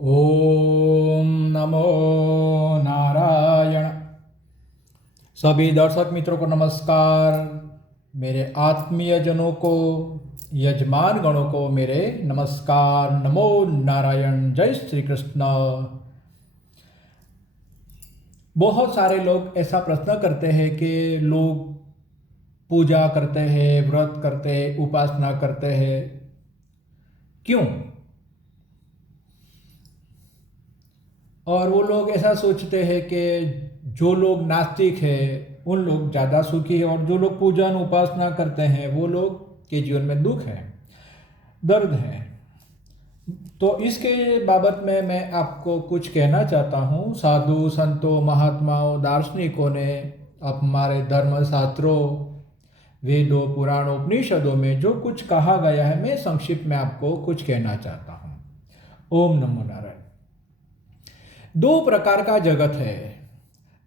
ओम नमो नारायण। सभी दर्शक मित्रों को नमस्कार। मेरे आत्मीय जनों को, यजमान गणों को मेरे नमस्कार। नमो नारायण। जय श्री कृष्ण। बहुत सारे लोग ऐसा प्रश्न करते हैं कि लोग पूजा करते हैं, व्रत करते हैं, उपासना करते हैं, क्यों? और वो लोग ऐसा सोचते हैं कि जो लोग नास्तिक हैं उन लोग ज़्यादा सुखी हैं, और जो लोग पूजन उपासना करते हैं वो लोग के जीवन में दुख है, दर्द है। तो इसके बाबत में मैं आपको कुछ कहना चाहता हूँ। साधु संतों, महात्माओं, दार्शनिकों ने हमारे धर्म शास्त्रों, वेदों, पुराणों, उपनिषदों में जो कुछ कहा गया है, मैं संक्षिप्त में आपको कुछ कहना चाहता हूँ। ओम नमो नारायण। दो प्रकार का जगत है।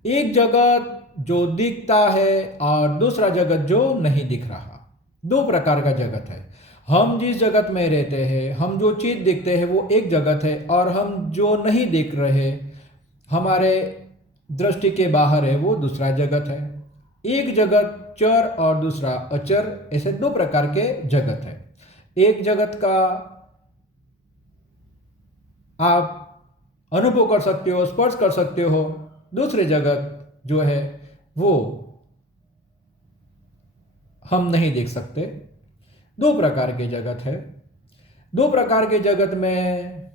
एक जगत जो दिखता है और दूसरा जगत जो नहीं दिख रहा। दो प्रकार का जगत है। हम जिस जगत में रहते हैं, हम जो चीज देखते हैं वो एक जगत है, और हम जो नहीं देख रहे, हमारे दृष्टि के बाहर है, वो दूसरा जगत है। एक जगत चर और दूसरा अचर, ऐसे दो प्रकार के जगत है। एक जगत का आप अनुभव कर सकते हो, स्पर्श कर सकते हो। दूसरे जगत जो है वो हम नहीं देख सकते। दो प्रकार के जगत है। दो प्रकार के जगत में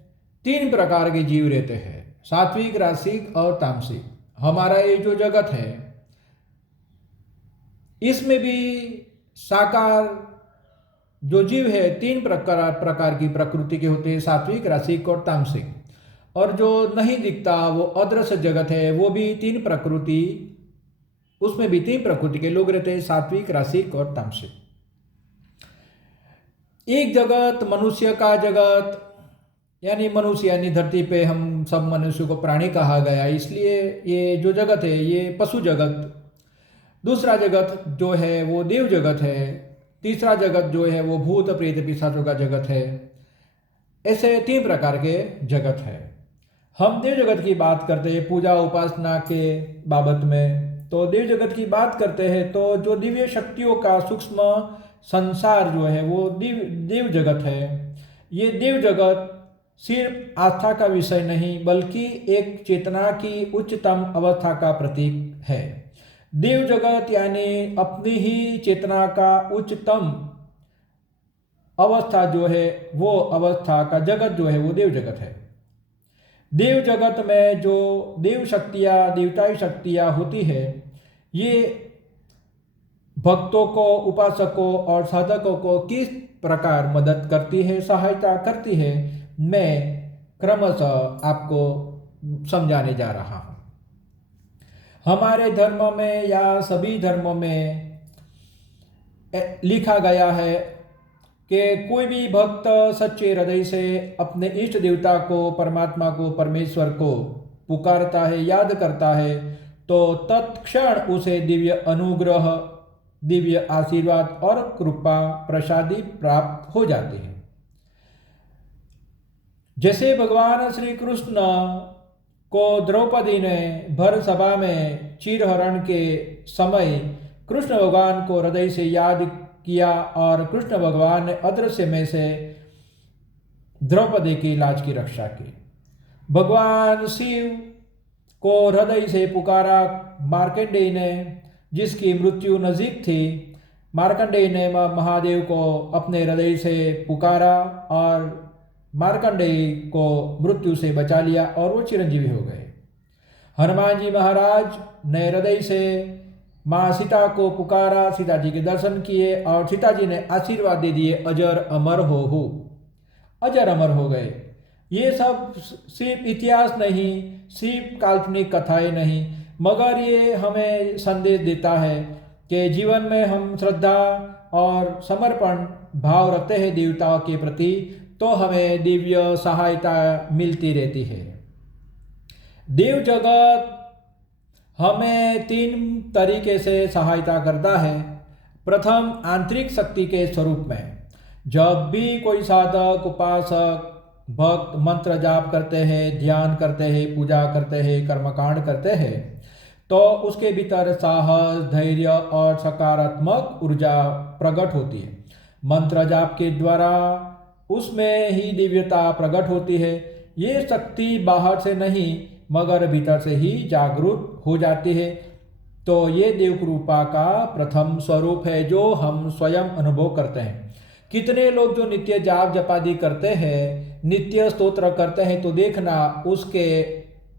तीन प्रकार के जीव रहते हैं, सात्विक, रासिक और तामसिक। हमारा ये जो जगत है इसमें भी साकार जो जीव है तीन प्रकार की प्रकृति के होते हैं, सात्विक, रासिक और तामसिक। और जो नहीं दिखता वो अदृश्य जगत है, वो भी तीन प्रकृति, उसमें भी तीन प्रकृति के लोग रहते हैं, सात्विक, रासिक और तामसिक। एक जगत मनुष्य का जगत, यानी मनुष्य यानी धरती पे हम सब मनुष्य को प्राणी कहा गया, इसलिए ये जो जगत है ये पशु जगत। दूसरा जगत जो है वो देव जगत है। तीसरा जगत जो है वो भूत प्रेत पिशाचों का जगत है। ऐसे तीन प्रकार के जगत है। हम देव जगत की बात करते हैं पूजा उपासना के बाबत में। तो देव जगत की बात करते हैं तो जो दिव्य शक्तियों का सूक्ष्म संसार जो है वो देव जगत है। ये देव जगत सिर्फ आस्था का विषय नहीं बल्कि एक चेतना की उच्चतम अवस्था का प्रतीक है। देव जगत यानी अपनी ही चेतना का उच्चतम अवस्था जो है, वो अवस्था का जगत जो है वो देव जगत है। देव जगत में जो देव शक्तियाँ, देवताई शक्तियाँ होती है, ये भक्तों को, उपासकों और साधकों को किस प्रकार मदद करती है, सहायता करती है, मैं क्रमशः आपको समझाने जा रहा हूँ। हमारे धर्म में या सभी धर्मों में लिखा गया है कि कोई भी भक्त सच्चे हृदय से अपने इष्ट देवता को, परमात्मा को, परमेश्वर को पुकारता है, याद करता है, तो तत्क्षण उसे दिव्य अनुग्रह, दिव्य आशीर्वाद और कृपा प्रसादी प्राप्त हो जाती है। जैसे भगवान श्री कृष्ण को द्रौपदी ने भर सभा में चीरहरण के समय कृष्ण भगवान को हृदय से याद किया, और कृष्ण भगवान ने अदृश्य में से द्रौपदी की लाज की रक्षा की। भगवान शिव को हृदय से पुकारा मार्कंडेय ने, जिसकी मृत्यु नजीक थी। मार्कंडेय ने महादेव को अपने हृदय से पुकारा और मार्कंडेय को मृत्यु से बचा लिया और वो चिरंजीवी हो गए। हनुमान जी महाराज ने हृदय से माँ सीता को पुकारा, सीता जी के दर्शन किए और सीता जी ने आशीर्वाद दे दिए, अजर अमर हो, अजर अमर हो गए। ये सब सिर्फ इतिहास नहीं, सिर्फ काल्पनिक कथाएं नहीं, मगर ये हमें संदेश देता है कि जीवन में हम श्रद्धा और समर्पण भाव रखते हैं देवताओं के प्रति, तो हमें दिव्य सहायता मिलती रहती है। देव जगत हमें तीन तरीके से सहायता करता है। प्रथम, आंतरिक शक्ति के स्वरूप में। जब भी कोई साधक, उपासक भक्त मंत्र जाप करते हैं, ध्यान करते हैं, पूजा करते हैं, कर्मकांड करते हैं, तो उसके भीतर साहस, धैर्य और सकारात्मक ऊर्जा प्रकट होती है। मंत्र जाप के द्वारा उसमें ही दिव्यता प्रकट होती है। ये शक्ति बाहर से नहीं मगर भीतर से ही जागरूक हो जाती है। तो ये देव कृपा का प्रथम स्वरूप है जो हम स्वयं अनुभव करते हैं। कितने लोग जो नित्य जाप जपादि करते हैं, नित्य स्तोत्र करते हैं, तो देखना उसके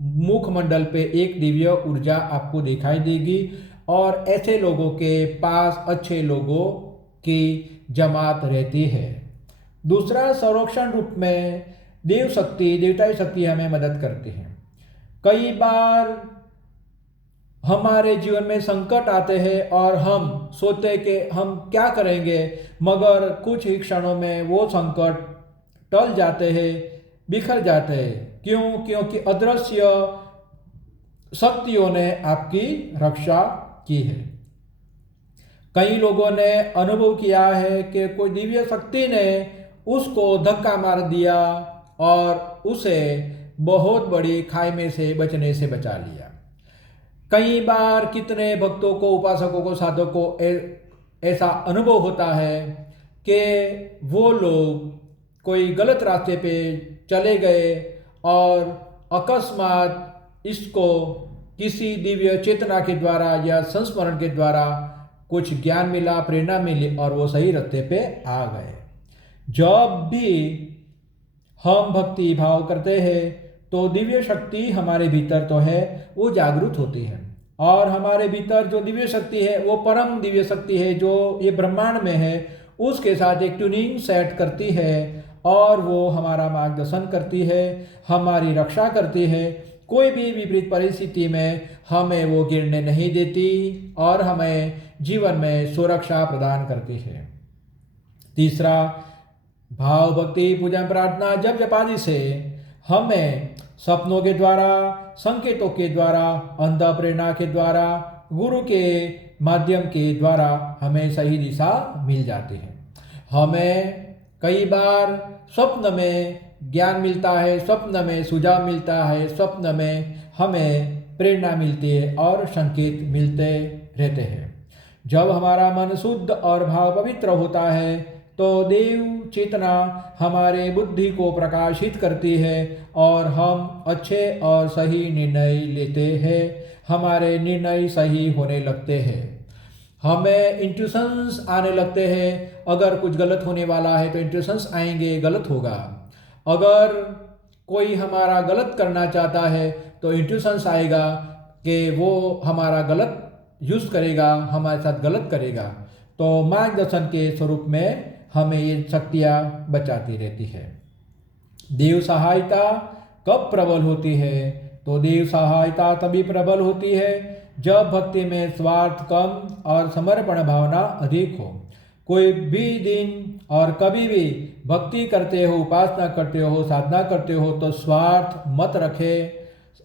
मुखमंडल पे एक दिव्य ऊर्जा आपको दिखाई देगी और ऐसे लोगों के पास अच्छे लोगों की जमात रहती है। दूसरा, संरक्षण रूप में देव शक्ति, देवताई शक्ति हमें मदद करती है। कई बार हमारे जीवन में संकट आते हैं और हम सोचते हैं कि हम क्या करेंगे, मगर कुछ ही क्षणों में वो संकट टल जाते हैं, बिखर जाते हैं। क्यों? क्योंकि अदृश्य शक्तियों ने आपकी रक्षा की है। कई लोगों ने अनुभव किया है कि कोई दिव्य शक्ति ने उसको धक्का मार दिया और उसे बहुत बड़ी खाई में से बचने से बचा लिया। कई बार कितने भक्तों को, उपासकों को, साधकों को ऐसा अनुभव होता है कि वो लोग कोई गलत रास्ते पे चले गए और अकस्मात इसको किसी दिव्य चेतना के द्वारा या संस्मरण के द्वारा कुछ ज्ञान मिला, प्रेरणा मिली और वो सही रास्ते पे आ गए। जब भी हम भक्ति भाव करते हैं तो दिव्य शक्ति हमारे भीतर तो है, वो जागृत होती है और हमारे भीतर जो दिव्य शक्ति है वो परम दिव्य शक्ति है जो ये ब्रह्मांड में है, उसके साथ एक ट्यूनिंग सेट करती है और वो हमारा मार्गदर्शन करती है, हमारी रक्षा करती है। कोई भी विपरीत परिस्थिति में हमें वो गिरने नहीं देती और हमें जीवन में सुरक्षा प्रदान करती है। तीसरा, भाव, भक्ति, पूजन, प्रार्थना, जप जपादि से हमें सपनों के द्वारा, संकेतों के द्वारा, अंध प्रेरणा के द्वारा, गुरु के माध्यम के द्वारा हमें सही दिशा मिल जाती है। हमें कई बार स्वप्न में ज्ञान मिलता है, स्वप्न में सुझाव मिलता है, स्वप्न में हमें प्रेरणा मिलती है और संकेत मिलते रहते हैं। जब हमारा मन शुद्ध और भाव पवित्र होता है तो देव चेतना हमारे बुद्धि को प्रकाशित करती है और हम अच्छे और सही निर्णय लेते हैं, हमारे निर्णय सही होने लगते हैं, हमें इंट्यूशंस आने लगते हैं। अगर कुछ गलत होने वाला है तो इंट्यूशंस आएंगे, गलत होगा। अगर कोई हमारा गलत करना चाहता है तो इंट्यूशंस आएगा कि वो हमारा गलत यूज़ करेगा, हमारे साथ गलत करेगा। तो मार्गदर्शन के स्वरूप में हमें ये शक्तियाँ बचाती रहती है। देव सहायता कब प्रबल होती है? तो देव सहायता तभी प्रबल होती है जब भक्ति में स्वार्थ कम और समर्पण भावना अधिक हो। कोई भी दिन और कभी भी भक्ति करते हो, उपासना करते हो, साधना करते हो तो स्वार्थ मत रखे,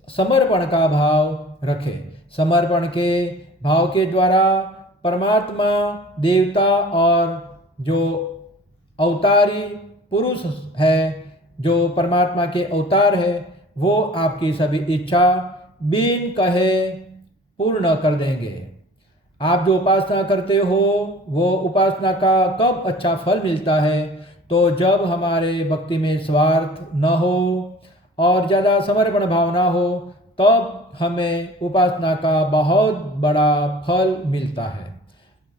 समर्पण का भाव रखे। समर्पण के भाव के द्वारा परमात्मा, देवता और जो अवतारी पुरुष है, जो परमात्मा के अवतार है, वो आपकी सभी इच्छा बिन कहे पूर्ण कर देंगे। आप जो उपासना करते हो वो उपासना का कब अच्छा फल मिलता है? तो जब हमारे भक्ति में स्वार्थ न हो और ज़्यादा समर्पण भावना हो, तब हमें उपासना का बहुत बड़ा फल मिलता है।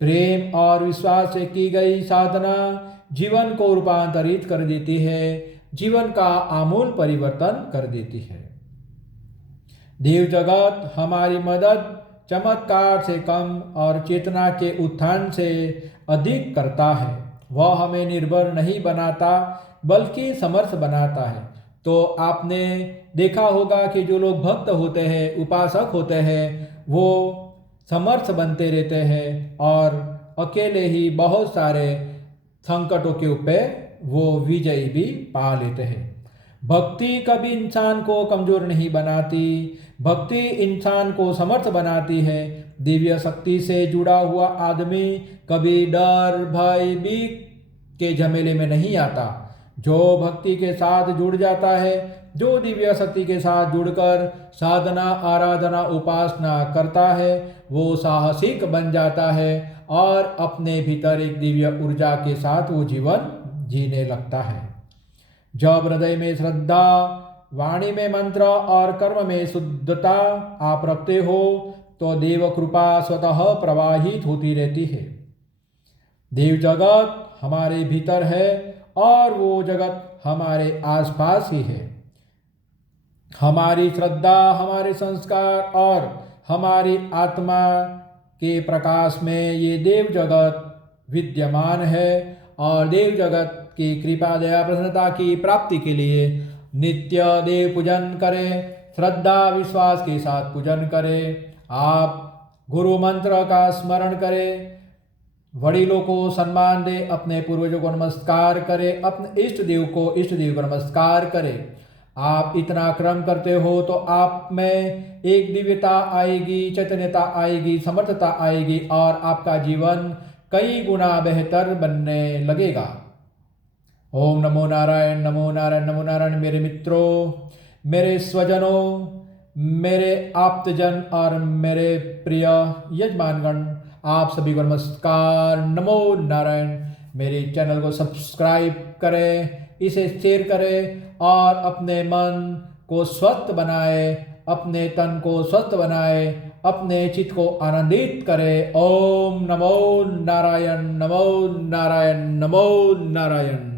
प्रेम और विश्वास से की गई साधना जीवन को रूपांतरित कर देती है, जीवन का आमूल परिवर्तन कर देती है। देव जगत हमारी मदद चमत्कार से कम और चेतना के उत्थान से अधिक करता है। वह हमें निर्भर नहीं बनाता बल्कि समर्थ बनाता है। तो आपने देखा होगा कि जो लोग भक्त होते हैं, उपासक होते हैं, वो समर्थ बनते रहते हैं और अकेले ही बहुत सारे संकटों के ऊपर वो विजयी भी पा लेते हैं। भक्ति कभी इंसान को कमजोर नहीं बनाती, भक्ति इंसान को समर्थ बनाती है। दिव्य शक्ति से जुड़ा हुआ आदमी कभी डर, भय, बीक के झमेले में नहीं आता। जो भक्ति के साथ जुड़ जाता है, जो दिव्य शक्ति के साथ जुड़कर साधना आराधना उपासना करता है, वो साहसिक बन जाता है और अपने भीतर एक दिव्य ऊर्जा के साथ वो जीवन जीने लगता है। जब हृदय में श्रद्धा, वाणी में मंत्र और कर्म में शुद्धता आप रखते हो तो देव कृपा स्वतः प्रवाहित होती रहती है। देव जगत हमारे भीतर है और वो जगत हमारे आसपास ही है। हमारी श्रद्धा, हमारे संस्कार और हमारी आत्मा के प्रकाश में ये देव जगत विद्यमान है और देव जगत की कृपा दया प्रसन्नता की प्राप्ति के लिए नित्य देव पूजन करें, श्रद्धा विश्वास के साथ पूजन करें। आप गुरु मंत्र का स्मरण करें, वडीलों को सम्मान दें, अपने पूर्वजों को नमस्कार करें, अपने इष्ट देव को नमस्कार करें। आप इतना क्रम करते हो तो आप में एक दिव्यता आएगी, चैतन्यता आएगी, समर्थता आएगी और आपका जीवन कई गुना बेहतर बनने लगेगा। ओम नमो नारायण, नमो नारायण, नमो नारायण। मेरे मित्रों, मेरे स्वजनों, मेरे आप्तजन और मेरे प्रिय यजमानगण, आप सभी को नमस्कार, नमो नारायण। मेरे चैनल को सब्सक्राइब करें, इसे शेयर करें और अपने मन को स्वस्थ बनाए, अपने तन को स्वस्थ बनाए, अपने चित्त को आनंदित करें। ओम नमो नारायण, नमो नारायण, नमो नारायण।